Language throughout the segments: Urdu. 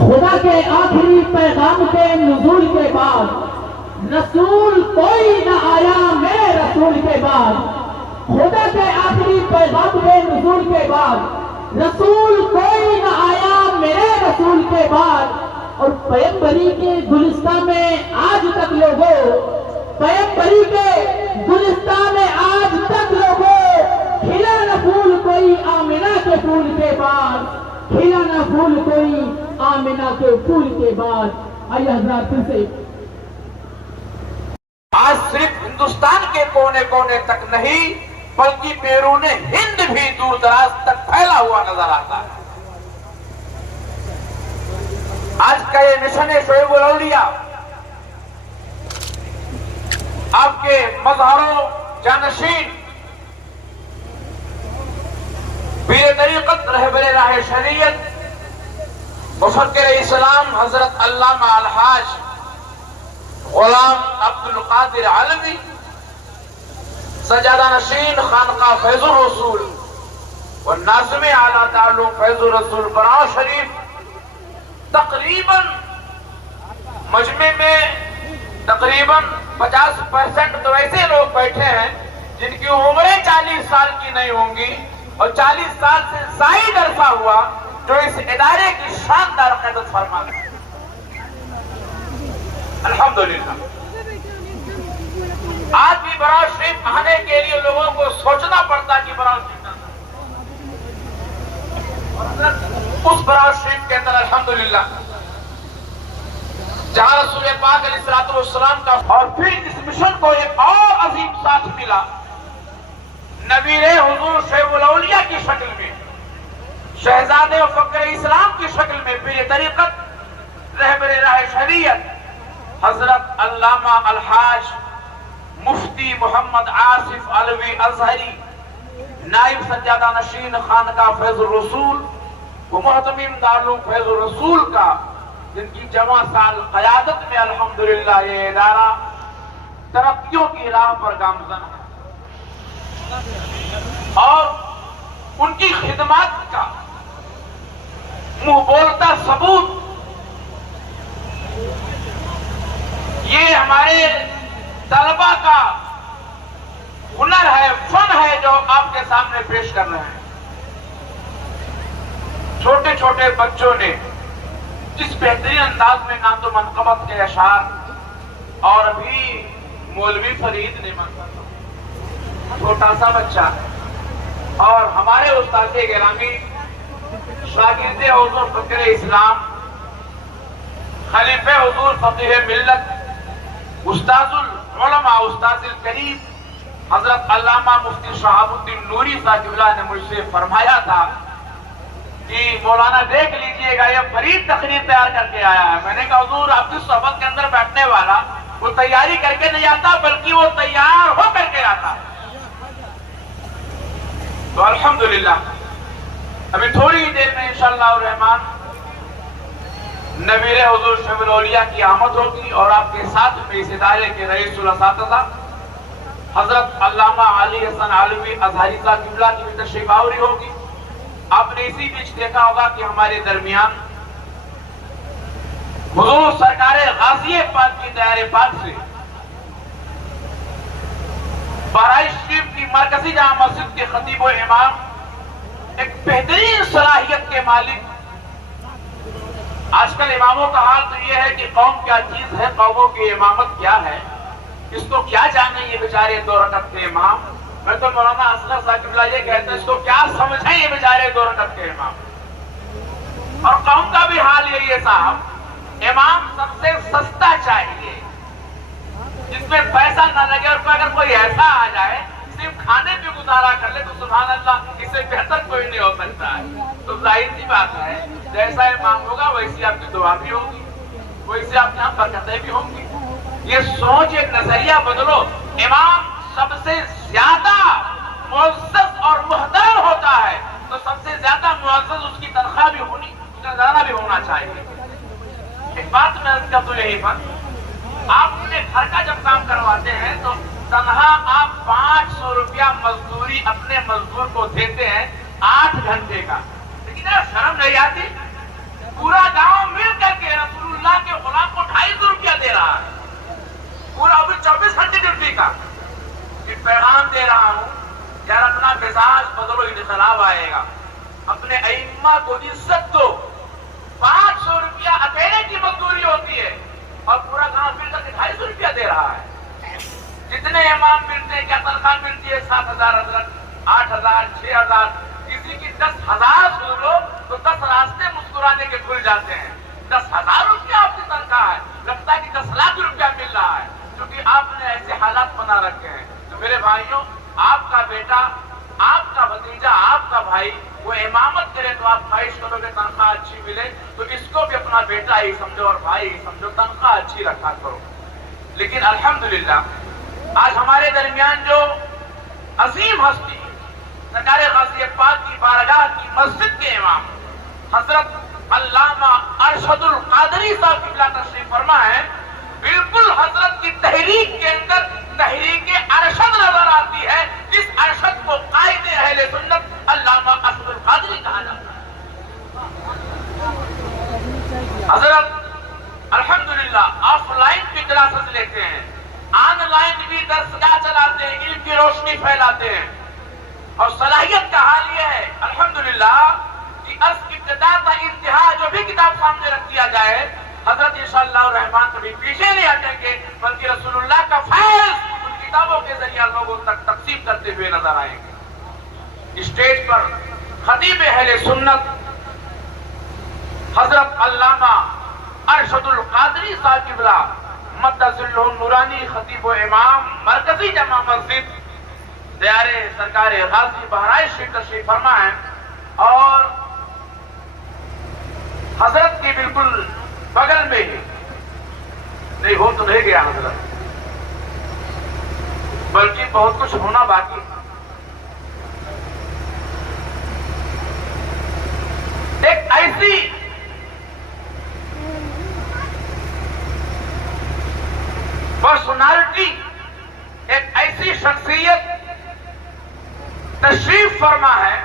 خدا کے آخری پیغام کے نزول کے بعد رسول کوئی نہ آیا میرے رسول کے بعد. خدا کے آخری پیغام کے نزول کے بعد رسول کوئی نہ آیا میرے رسول کے بعد. اور پیغمبری کے گلستان میں آج تک لوگوں پیغمبری کے گلستان میں آج تک لوگوں کھلا نہ پھول کوئی آمنہ کے پھول کے بعد, کھلا نہ پھول کوئی آمنہ کے پھول کے بعد. آئیے حضرات پھر سے آج صرف ہندوستان کے کونے کونے تک نہیں بلکہ بیرون ہند بھی دور دراز تک پھیلا ہوا نظر آتا ہے. آج کا یہ مشن شعیب الاولیاء آپ کے مظہروں جانشین پیر طریقت رہبر راہ شریعت مفکر اسلام حضرت علامہ الحاج غلام عبد القادر عالمی سجادہ نشین خانقاہ فیض الرسول والناظم اعلیٰ تعلق فیض الرسول براؤ شریف تقریباً مجمع میں تقریباً 50% تو ایسے لوگ بیٹھے ہیں جن کی عمریں 40 سال کی نہیں ہوں گی اور 40 سال سے زائد عرصہ ہوا جو اس ادارے کی شاندار قیادت فرما رہے ہیں. الحمدللہ آج بھی براؤ شریف آنے کے لیے لوگوں کو سوچنا پڑتا کہ براؤ شریف اس براؤ شریف کے اندر الحمدللہ جہاں رسول پاک علیہ الصلوۃ والسلام کا اور پھر اس مشن کو ایک اور عظیم ساتھ ملا نبی حضور شیخ الاولیاء کی شکل میں، شہزادے و فقر اسلام کی شکل میں، پیر طریقت رہبر راہ شریعت حضرت علامہ الحاج مفتی محمد آصف علوی ازہری نائب سجادہ نشین خانقاہ فیض الرسول و محتمم دارالعلوم فیض الرسول کا، جن کی جمع سال قیادت میں الحمدللہ یہ ادارہ ترقیوں کی راہ پر گامزن ہے، اور ان کی خدمات کا منہ بولتا ثبوت یہ ہمارے طلبہ کا ہنر ہے، فن ہے، جو آپ کے سامنے پیش کر رہے ہیں۔ چھوٹے چھوٹے بچوں نے جس بہترین انداز میں نعت و منقبت کے اشعار، اور ابھی مولوی فرید نے چھوٹا سا بچہ اور ہمارے استاد گرامی شاگرد حضور فقر اسلام خلیفہ حضور فقیہ ملت استاد العلماء استاد الکریم حضرت علامہ مفتی شہاب الدین نوری صاحب اللہ نے مجھ سے فرمایا تھا کہ مولانا دیکھ لیجئے گا یہ فرید تقریر تیار کر کے آیا ہے۔ میں نے کہا حضور آپ کی صحبت کے اندر بیٹھنے والا وہ تیاری کر کے نہیں آتا بلکہ وہ تیار ہو کر کے آتا۔ تو الحمدللہ ابھی تھوڑی ہی دیر میں انشاءاللہ الرحمن نبی حضور شیخ الاولیاء کی آمد ہوگی، اور آپ کے ساتھ میں اس ادارے کے رئیس الاساتذہ حضرت علامہ علی حسن علوی ازہری صاحب قبلہ کی بھی تشریف آوری ہوگی۔ آپ نے اسی بیچ دیکھا ہوگا کہ ہمارے درمیان حضور سرکار غازی پاک کی دیار پاک سے بہرائچ شریف کی مرکزی جامع مسجد کے خطیب و امام، ایک بہترین صلاحیت کے مالک۔ آج کل اماموں کا حال تو یہ ہے کہ قوم کیا چیز ہے، قوموں کی امامت کیا ہے، اس کو کیا جانے یہ بیچارے دو رکعت کے امام۔ میں تو مولانا اصغر صاحب قبلہ یہ کہتے ہیں اس کو کیا سمجھیں یہ بیچارے دو رکعت کے امام۔ اور قوم کا بھی حال یہی ہے صاحب، امام سب سے سستا چاہیے جس میں پیسہ نہ لگے، اور اگر کوئی ایسا آ جائے صرف کھانے پہ گزارا کر لے تو سبحان اللہ اس سے بہتر کوئی نہیں ہو سکتا ہے۔ تو ظاہر سی بات ہے جیسا امام ہوگا ویسی آپ کی دعا بھی ہوگی، ویسے آپ کے یہاں برکتیں بھی ہوں گی۔ یہ سوچ ایک نظریہ بدلو۔ امام سب سے زیادہ معزز اور محترم ہوتا ہے تو سب سے زیادہ معزز اس کی تنخواہ بھی ہونی، اس کا نظرانہ بھی ہونا چاہیے۔ ایک بات میں عرض کرتا ہوں یہی بات، آپ اپنے گھر کا جب کام کرواتے ہیں تو تنہا آپ 500 روپیہ مزدوری اپنے مزدور کو دیتے ہیں 8 گھنٹے کا، لیکن شرم نہیں آتی؟ پورا گاؤں مل کر کے رسول اللہ کے غلام کو 250 روپیہ دے رہا ہے، پورا ابھی 24 گھنٹے ڈیوٹی کا۔ ایک پیغام دے رہا ہوں، یار اپنا مزاج بدلو، انقلاب آئے گا۔ اپنے ائمہ کو عزت دو۔ 500 روپیہ اکیلے کی مزدوری ہوتی ہے اور پورا گاؤں مل کر کے 250 روپیہ دے رہا ہے۔ جتنے امام ملتے ہیں کیا تنخواہ ملتی ہے؟ 7,000 حضرت، 8,000، 6,000، کسی کی 10,000 سن لو تو 10 راستے مسکرانے کے کھل جاتے ہیں۔ 10,000 روپیہ آپ کی تنخواہ ہے، لگتا ہے کہ 10 لاکھ روپیہ مل رہا ہے، کیونکہ آپ نے ایسے حالات بنا رکھے ہیں۔ تو میرے بھائیوں، آپ کا بیٹا، آپ کا بھتیجا، آپ کا بھائی وہ امامت کرے تو آپ خواہش کرو کہ تنخواہ اچھی ملے، تو اس کو بھی اپنا بیٹا ہی سمجھو اور بھائی ہی سمجھو، تنخواہ اچھی رکھا کرو۔ لیکن الحمدللہ آج ہمارے درمیان جو عظیم ہستی سرکار غازی پاک کی بارگاہ کی مسجد کے امام حضرت علامہ ارشد القادری صاحب قبلہ تشریف فرما ہے، بالکل حضرت کی تحریک کے اندر تحریک ارشد نظر آتی ہے، جس ارشد کو قائد اہل سنت علامہ ارشد القادری کہا جاتا ہے۔ حضرت الحمدللہ آف لائن بھی کلاسز لیتے ہیں، آن لائن بھی درسگاہ چلاتے ہیں، علم کی روشنی پھیلاتے ہیں، اور صلاحیت کا حال یہ ہے الحمدللہ کہ از ابتدا تا انتہا جو بھی کتاب سامنے رکھ دیا جائے، حضرت انشاءاللہ الرحمن کبھی پیچھے نہیں ہٹیں گے، بلکہ رسول اللہ کا فیض ان کتابوں کے ذریعہ لوگوں تک تقسیم کرتے ہوئے نظر آئیں گے۔ اسٹیج پر خطیب اہل سنت حضرت علامہ ارشد القادری قادری صاحب قبلہ مدثلہ نورانی خطیب و امام مرکزی جامع مسجد دیار سرکار غازی بہرائچ تشریف فرما ہے، اور حضرت کی بالکل بغل میں ہی، نہیں ہو تو رہ گیا حضرت، بلکہ بہت کچھ ہونا باقی ہے۔ ایک ایسی پرسنالٹی، ایک ایسی شخصیت تشریف فرما ہے۔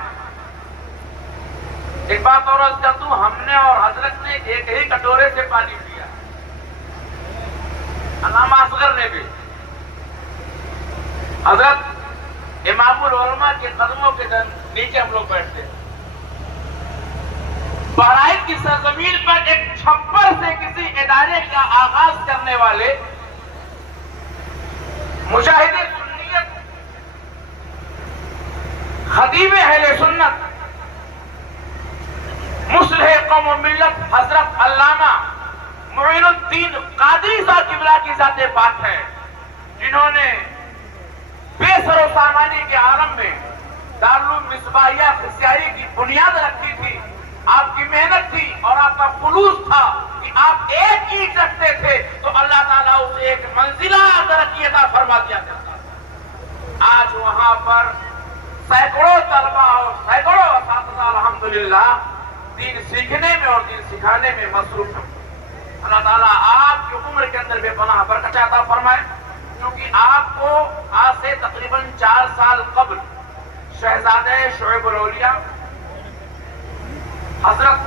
ایک بات اور عرض کرتا ہوں، ہم نے اور حضرت نے ایک ہی کٹورے سے پانی پیا، علامہ اصغر نے بھی۔ حضرت امام العلماء کے قدموں کے نیچے ہم لوگ بیٹھتے ہیں۔ بہرائچ کی سرزمین پر ایک چھپر سے کسی ادارے کا آغاز کرنے والے مجاہد سنیت، خطیب اہل سنت، مصلح قوم و ملت حضرت علامہ معین الدین قادری صاحب قبلہ کی ذات پاک ہے، جنہوں نے بے سر و سامانی کے عالم میں دارالعلوم مصباحیہ خسیاری کی بنیاد رکھی تھی۔ آپ کی محنت تھی اور آپ کا خلوص تھا کہ آپ ایک اینٹ رکھتے تھے تو اللہ تعالیٰ اسے ایک منزلہ ترقی عطا فرما دیا کرتا۔ آج وہاں پر سینکڑوں طلبہ اور سینکڑوں اساتذہ الحمدللہ دین سیکھنے میں اور دین سکھانے میں مصروف ہیں۔ اللہ تعالیٰ آپ کی عمر کے اندر بے پناہ برکت عطا فرمائے، کیونکہ آپ کو آج سے تقریباً 4 سال قبل شہزادہ شعیب الاولیاء حضرت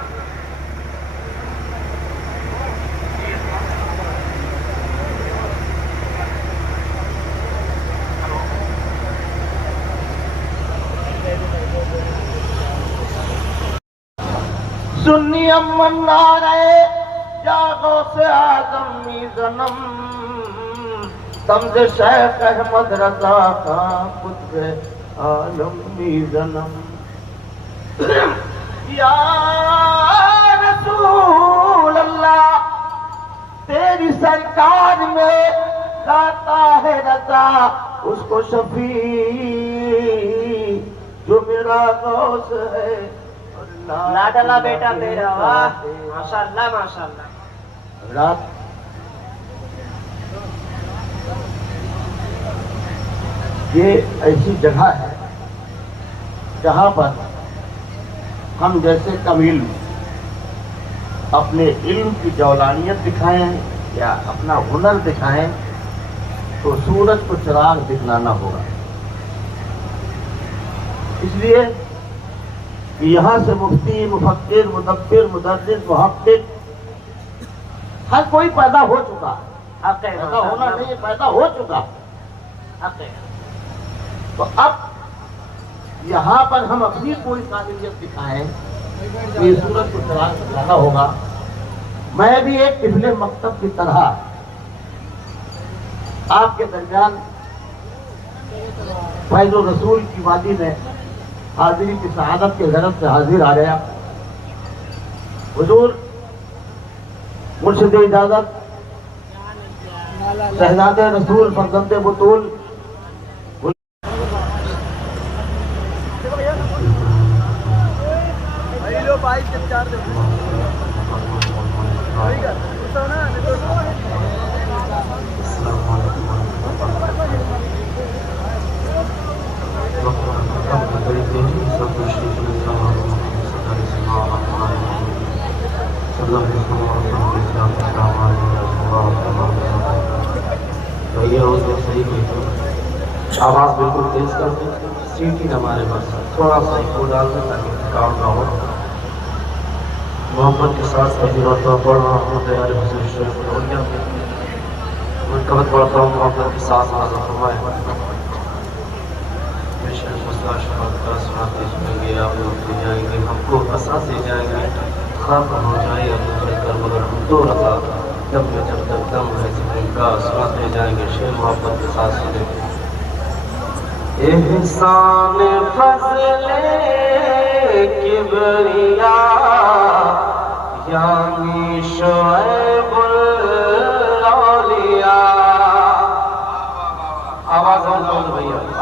سنی امن نعرے جاگو سے آدم زنم تمز شیخ احمد رضا کا قطب عالم زنم یا رسول اللہ تیری سرکار میں لاتا ہے رضا اس کو شفیع جو میرا غوث ہے لاڈلا بیٹا تیرا، واہ ماشاءاللہ ماشاءاللہ۔ رات یہ ایسی جگہ ہے جہاں پر ہم جیسے کمیل اپنے علم کی جولانیت دکھائیں یا اپنا ہنر دکھائیں تو سورج کو چراغ دکھلانا ہوگا۔ اس لیے کہ یہاں سے مفتی، مفکر، مدبر، مدرس، محقق ہر کوئی پیدا ہو چکا، ایسا ہونا نہیں، پیدا ہو چکا۔ تو اب یہاں پر ہم اپنی کوئی قابلیت دکھائیں تو یہ سورج کو چراغ دکھلانا ہوگا۔ میں بھی ایک طفل مکتب کی طرح آپ کے درمیان فیض و رسول کی وادی میں حاضری کی سعادت کے غرض سے حاضر آ گیا۔ حضور مرشد اجازت شہزادہ رسول فرزند بطول آواز بالکل تیز کر دیں، سیٹی ہمارے پاس تھوڑا سا ایکو ڈال دیں تاکہ تھکاوٹ نہ ہو۔ محبت کے ساتھ فضیلتوں پڑھ رہا ہوں تیار حضور شریف الاولیاء میں منقبت پڑھتا ہوں، محبت کے ساتھ نازل فرمائے۔ بے شک مسئلہ شفاعت کا سناتے جائیں گے، آپ لوگ دے جائیں گے، ہم کو ہنساتے جائیں گے، خاک ہو جائے ابو بکر مگر ہم دو رضا دم میں جب تک دم ہے زمین کا سناتے جائیں گے، شیر محبت کے ساتھ سنیں گے۔ احسان فضل کبریا یعنی شعیب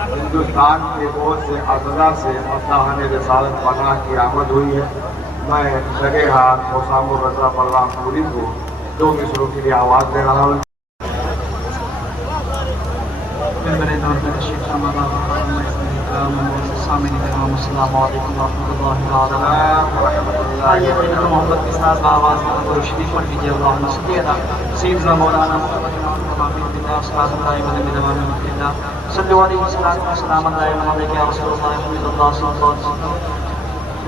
ہندوستان کے بہت سے اضلاع سے مداحان رسالت پناہ کی آمد ہوئی ہے. میں جگہ ہاتھ حسام الرضا بلرام پوری کو 2 مصروں کے لیے آواز دے رہا ہوں. السلام علیکم ورحمۃ اللہ وبرکاتہ. محبت کے ساتھ آواز شریف پڑھ لیجیے. اللہم صلی علی سیدنا مولانا محمد صلی علیہ وسلم. یا رسول اللہ حمد اللہ صلی اللہ علیہ وسلم.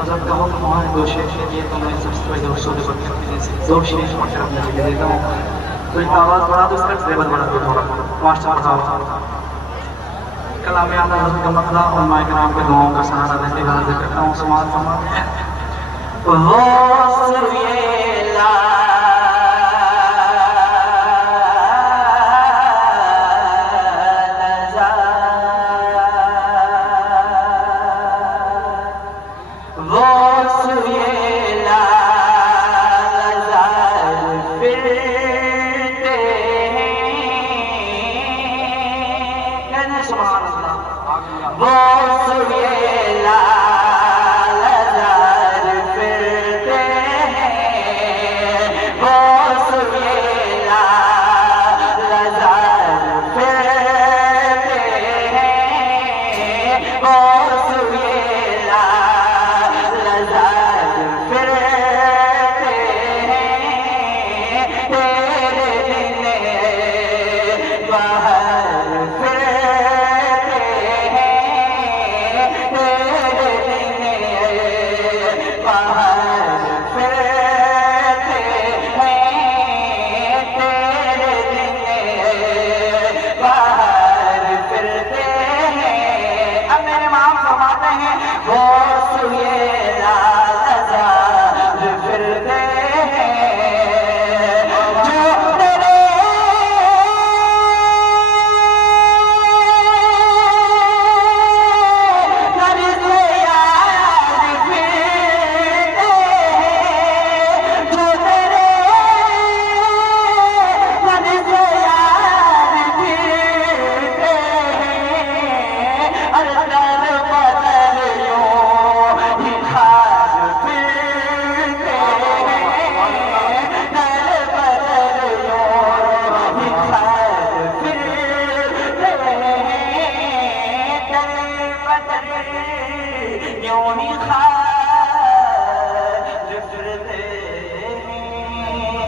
حضرت کا حکم ہے 2 شیخ کے لیے تو میں سب سے پہلے رسول بکر کے لیے 2 شیخ پڑھ کر اپنے لیے دیتا ہوں. تو اس کا آواز بڑھا دو, اس کا لیول بڑھا دو تھوڑا ماسٹر بڑھاؤ. کلام اعلیٰ حضرت کا مطلع علماء کرام کے دعاؤں کا سہارا لیتے ہوئے حاضر کرتا ہوں. سماعت فرمائیں.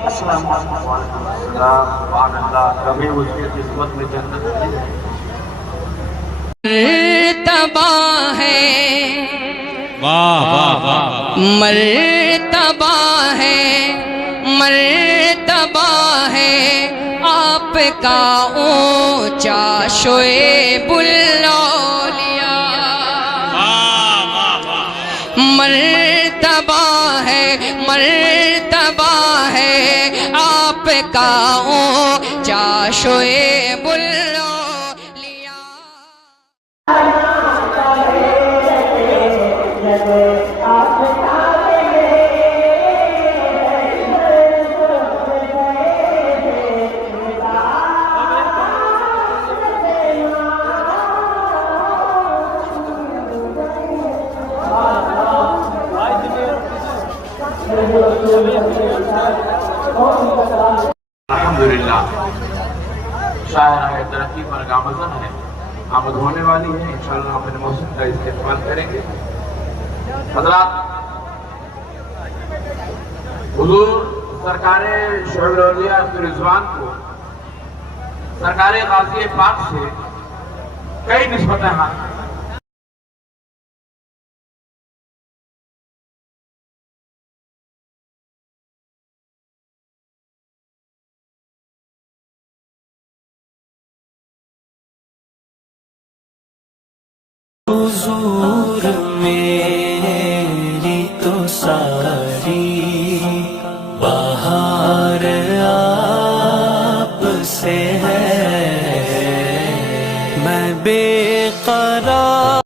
السلام علیکم. سبحان اللہ. کبھی اس کی قسمت میں جنت نہیں ہے. مرتبہ ہے مرتبہ ہے مرتبہ ہے آپ کا اونچا شعیب الاولیاء. مرتبہ ہے مرتبہ ہے آپ کا اونچا شعیب الاولیاء. الحمدللہ شاعرہ ترقی پر گامزن ہے, آمد ہونے والی ہے. انشاءاللہ ہم اپنے موسم کا استقبال کریں گے. حضرات, حضور سرکار شعیب الاولیاء رضوان کو سرکار غازی پاک سے کئی نسبتیں حاصل ہیں. حضور میری تو ساری